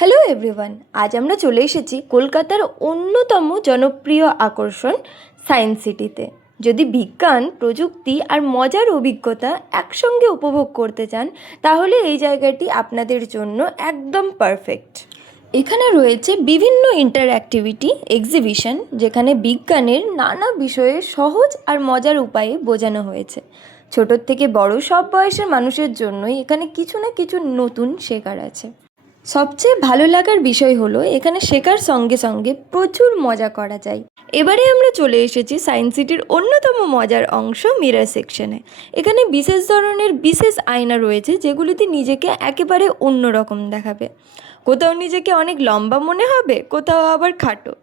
Hello everyone, আজ আমরা চলে এসেছি কলকাতার অন্যতম জনপ্রিয় আকর্ষণ সায়েন্স সিটিতে। যদি বিজ্ঞান, প্রযুক্তি আর মজার অভিজ্ঞতা একসঙ্গে উপভোগ করতে চান, তাহলে এই জায়গাটি আপনাদের জন্য একদম পারফেক্ট। এখানে রয়েছে বিভিন্ন ইন্টারঅ্যাক্টিভিটি এক্সিবিশন, যেখানে বিজ্ঞানের নানা বিষয়ে সহজ আর মজার উপায়ে বোঝানো হয়েছে। ছোটোর থেকে বড় সব বয়সের মানুষের জন্যই এখানে কিছু না কিছু নতুন শেখার আছে। সবচেয়ে ভালো লাগার বিষয় হলো এখানে শেখার সঙ্গে সঙ্গে প্রচুর মজা করা যায়। এবারে আমরা চলে এসেছি সায়েন্স সিটির অন্যতম মজার অংশ মিরর সেকশনে। এখানে বিশেষ ধরনের বিশেষ আয়না রয়েছে, যেগুলিতে নিজেকে একেবারে অন্যরকম দেখাবে। কোথাও নিজেকে অনেক লম্বা মনে হবে, কোথাও আবার খাটো।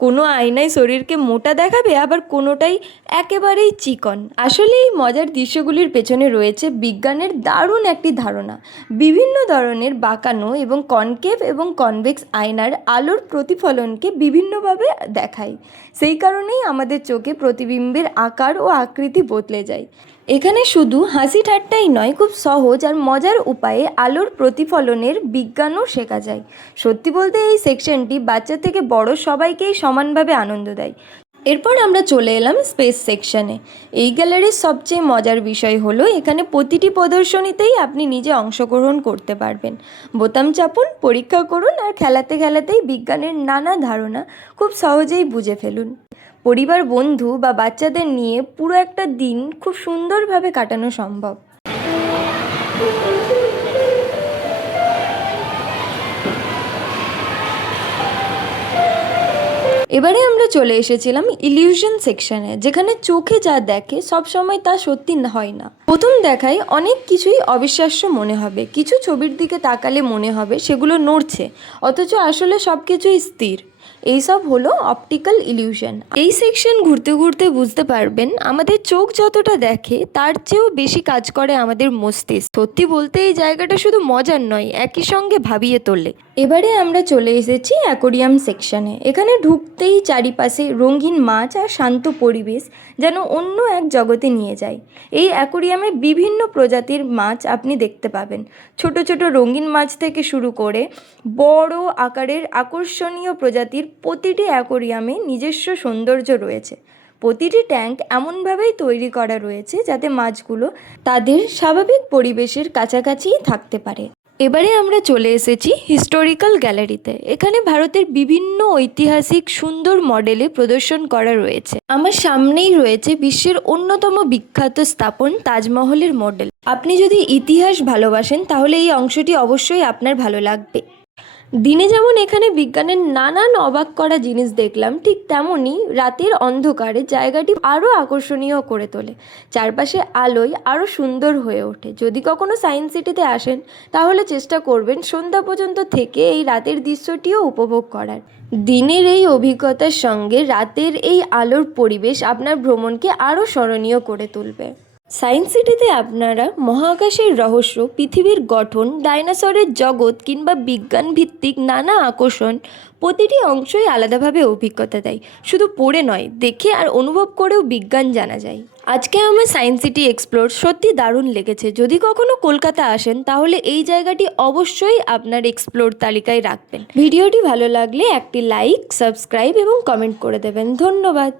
কোনো আয়নায় শরীরকে মোটা দেখাবে, আবার কোনোটাই একেবারেই চিকন। আসলে এই মজার দৃশ্যগুলির পেছনে রয়েছে বিজ্ঞানের দারুণ একটি ধারণা। বিভিন্ন ধরনের বাঁকানো এবং কনকেভ এবং কনভেক্স আয়নার আলোর প্রতিফলনকে বিভিন্নভাবে দেখায়। সেই কারণেই আমাদের চোখে প্রতিবিম্বের আকার ও আকৃতি বদলে যায়। এখানে শুধু হাসি ঠাট্টাই নয়, খুব সহজ আর মজার উপায়ে আলোর প্রতিফলনের বিজ্ঞানও শেখা যায়। সত্যি বলতে এই সেকশনটি বাচ্চা থেকে বড় সবাইকেই সমানভাবে আনন্দ দেয়। এরপর আমরা চলে এলাম স্পেস সেকশনে। এই গ্যালারির সবচেয়ে মজার বিষয় হলো এখানে প্রতিটি প্রদর্শনীতেই আপনি নিজে অংশগ্রহণ করতে পারবেন। বোতাম চাপুন, পরীক্ষা করুন আর খেলাতে খেলাতেই বিজ্ঞানের নানা ধারণা খুব সহজেই বুঝে ফেলুন। পরিবার, বন্ধু বা বাচ্চাদের নিয়ে পুরো একটা দিন খুব সুন্দরভাবে কাটানো সম্ভব। এবারে আমরা চলে এসেছিলাম ইলিউশন সেকশনে, যেখানে চোখে যা দেখে সবসময় তা সত্যি হয় না। প্রথম দেখায় অনেক কিছুই অবিশ্বাস্য মনে হবে, কিছু ছবির দিকে তাকালে মনে হবে সেগুলো নড়ছে, অথচ আসলে সব কিছুই স্থির। এইসব হলো অপটিক্যাল ইলিউশন। এই সেকশন ঘুরতে ঘুরতে বুঝতে পারবেন আমাদের চোখ যতটা দেখে তার চেয়েও বেশি কাজ করে আমাদের মস্তিষ্ক। সত্যি বলতে এই জায়গাটা শুধু মজার নয়, একই সঙ্গে ভাবিয়ে তোলে। এবারে আমরা চলে এসেছি অ্যাকোরিয়াম সেকশনে। এখানে ঢুকতেই চারিপাশে রঙিন মাছ আর শান্ত পরিবেশ যেন অন্য এক জগতে নিয়ে যায়। এই অ্যাকোরিয়ামে বিভিন্ন প্রজাতির মাছ আপনি দেখতে পাবেন। ছোট ছোট রঙিন মাছ থেকে শুরু করে বড় আকারের আকর্ষণীয় প্রজাতির প্রতিটি অ্যাকোরিয়ামে নিজস্ব সৌন্দর্য রয়েছে। প্রতিটি ট্যাঙ্ক এমনভাবেই তৈরি করা রয়েছে যাতে মাছগুলো তাদের স্বাভাবিক পরিবেশের কাছাকাছিই থাকতে পারে। এবারে আমরা চলে এসেছি হিস্টোরিক্যাল গ্যালারিতে। এখানে ভারতের বিভিন্ন ঐতিহাসিক সুন্দর মডেলে প্রদর্শন করা রয়েছে। আমার সামনেই রয়েছে বিশ্বের অন্যতম বিখ্যাত স্থাপন তাজমহলের মডেল। আপনি যদি ইতিহাস ভালোবাসেন তাহলে এই অংশটি অবশ্যই আপনার ভালো লাগবে। দিনে যেমন এখানে বিজ্ঞানের নানান অবাক করা জিনিস দেখলাম, ঠিক তেমনই রাতের অন্ধকারে জায়গাটি আরও আকর্ষণীয় করে তোলে। চারপাশে আলোয় আরও সুন্দর হয়ে ওঠে। যদি কখনো সায়েন্স সিটিতে আসেন তাহলে চেষ্টা করবেন সন্ধ্যা পর্যন্ত থেকে এই রাতের দৃশ্যটিও উপভোগ করার। দিনের এই অভিজ্ঞতার সঙ্গে রাতের এই আলোর পরিবেশ আপনার ভ্রমণকে আরও স্মরণীয় করে তুলবে। সায়েন্স সিটিতে আপনারা মহাকাশের রহস্য, পৃথিবীর গঠন, ডাইনোসরের জগৎ কিংবা বিজ্ঞান ভিত্তিক নানা আকর্ষণ প্রতিটি অংশই আলাদাভাবে অভিজ্ঞতা দেয়। শুধু পড়ে নয়, দেখে আর অনুভব করেও বিজ্ঞান জানা যায়। আজকে আমার সায়েন্স সিটি এক্সপ্লোর সত্যি দারুণ লেগেছে। যদি কখনো কলকাতা আসেন তাহলে এই জায়গাটি অবশ্যই আপনার এক্সপ্লোর তালিকায় রাখবেন। ভিডিওটি ভালো লাগলে একটি লাইক, সাবস্ক্রাইব এবং কমেন্ট করে দেবেন। ধন্যবাদ।